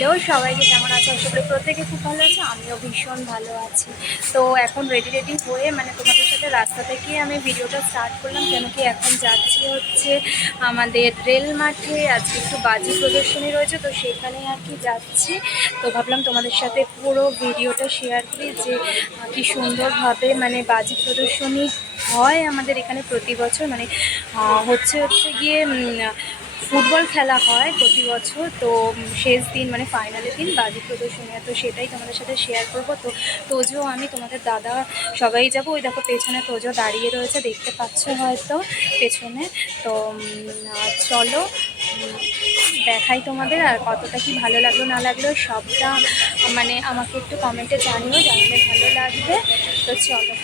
Hello সবাইকে, কেমন আছো? আশা করি প্রত্যেকে খুব ভালো আছে, আমিও ভীষণ ভালো আছি। তো এখন রেডি হয়ে তোমাদের সাথে রাস্তা থেকে আমি ভিডিওটা স্টার্ট করলাম, কেন কি এখন যাচ্ছি হচ্ছে আমাদের রেল মাঠে। আজকে একটু বাজি প্রদর্শনী রয়েছে, তো সেখানে আর কি যাচ্ছি। তো ভাবলাম তোমাদের সাথে পুরো ভিডিওটা শেয়ার করি যে কি সুন্দরভাবে বাজি প্রদর্শনী হয় আমাদের এখানে প্রতি বছর। হচ্ছে গিয়ে ফুটবল খেলা হয় প্রতি বছর। তো শেষ দিন ফাইনালের দিন বাজি প্রদর্শনী, তো সেটাই তোমাদের সাথে শেয়ার করবো। তো তোজো, আমি, তোমাদের দাদা সবাই যাবো। ওই দেখো পেছনে তোজো দাঁড়িয়ে রয়েছে, দেখতে পাচ্ছ হয়তো পেছনে। তো চলো দেখাই তোমাদের, আর কতটা কি ভালো লাগলো না লাগলো সবটা আমাকে একটু কমেন্টে জানিও, জানলে ভালো লাগবে। তো চলো।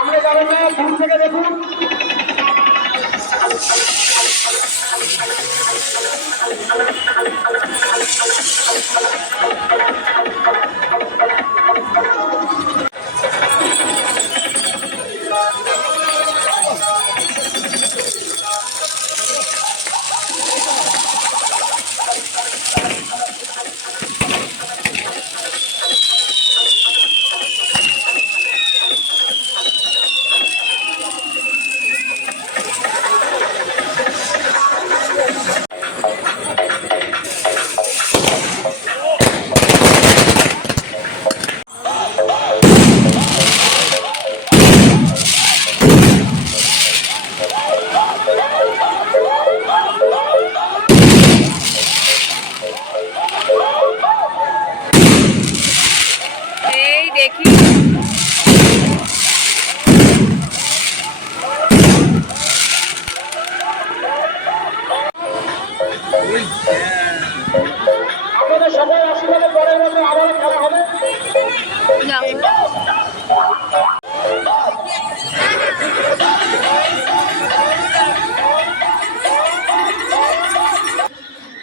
আমরা যাবেন না, দূর থেকে দেখুন। এই দেখি আপনাদের সবাই আশীর্বাদে পরের বছর আবার খেলা হবে।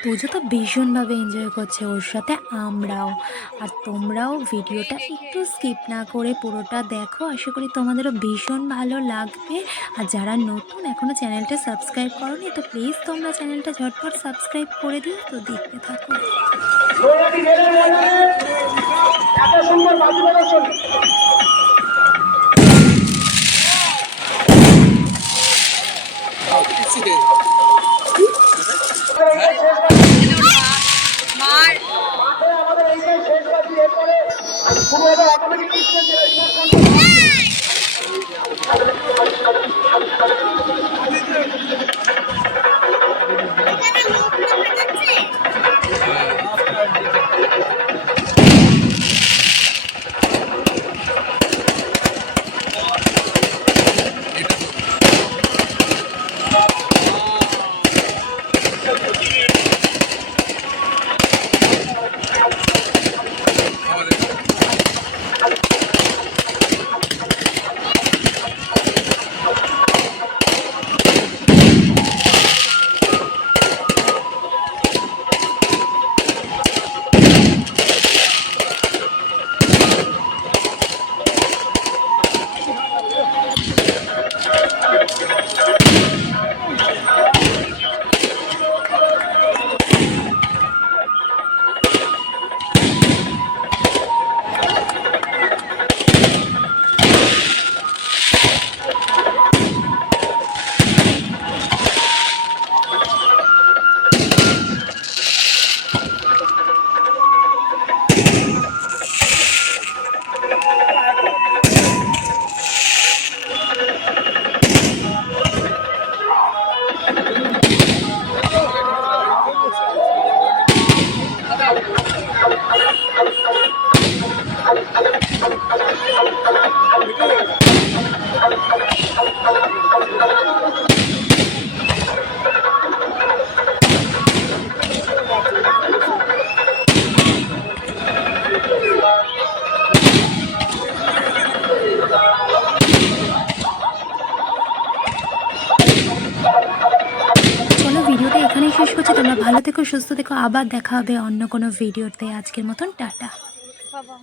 পুজো তো ভীষণভাবে এনজয় করছে, ওর সাথে আমরাও। আর তোমরাও ভিডিওটা একটু স্কিপ না করে পুরোটা দেখো, আশা করি তোমাদেরও ভীষণ ভালো লাগবে। আর যারা নতুন এখনও চ্যানেলটা সাবস্ক্রাইব করোনি, তো প্লিজ তোমরা চ্যানেলটা ঝটপট সাবস্ক্রাইব করে দিও। তো দেখতে থাকো। এত সুন্দর বাজি প্রদর্শন। আমাদের এইটাই শেষ বাজি, এরপরে শুরু হবে অটোমেটিক এখানেই শেষ করছি। তোমরা ভালো থেকো, সুস্থ থেকো, আবার দেখা হবে অন্য কোনো ভিডিওতে। আজকের মতন টাটা। বাবা